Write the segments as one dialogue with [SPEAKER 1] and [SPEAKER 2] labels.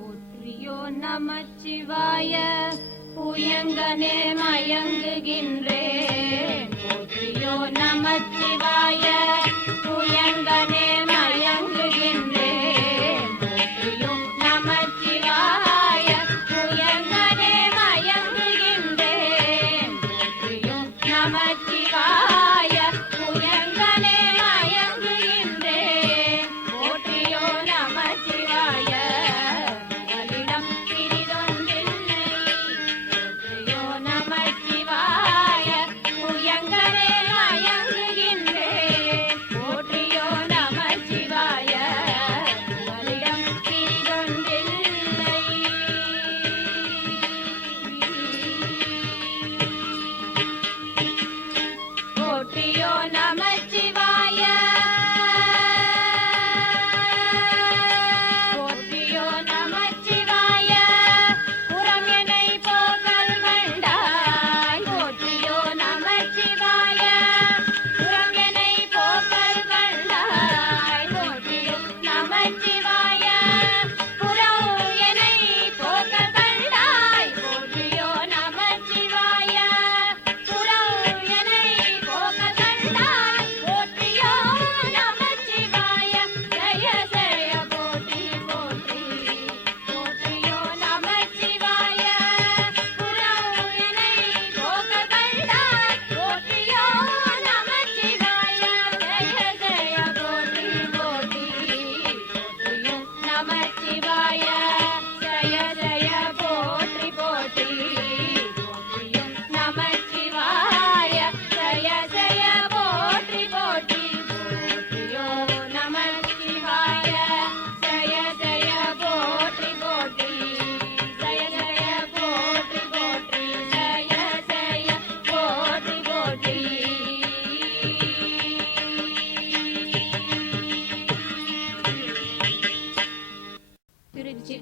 [SPEAKER 1] போற்றியோ நமச்சிவாய புயங்கனே மயங்குகின்றே போற்றியோ நமச்சிவாய Fiona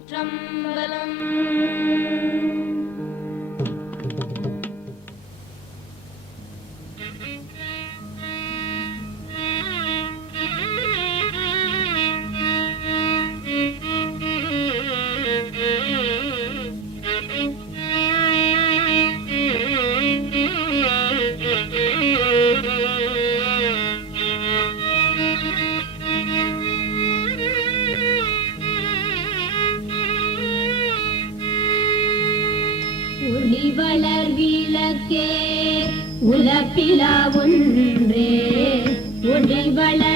[SPEAKER 1] त्र्यम्बलम् வளர் விளக்கே உலப்பிலா ஒன்றே. ஒளி வளர்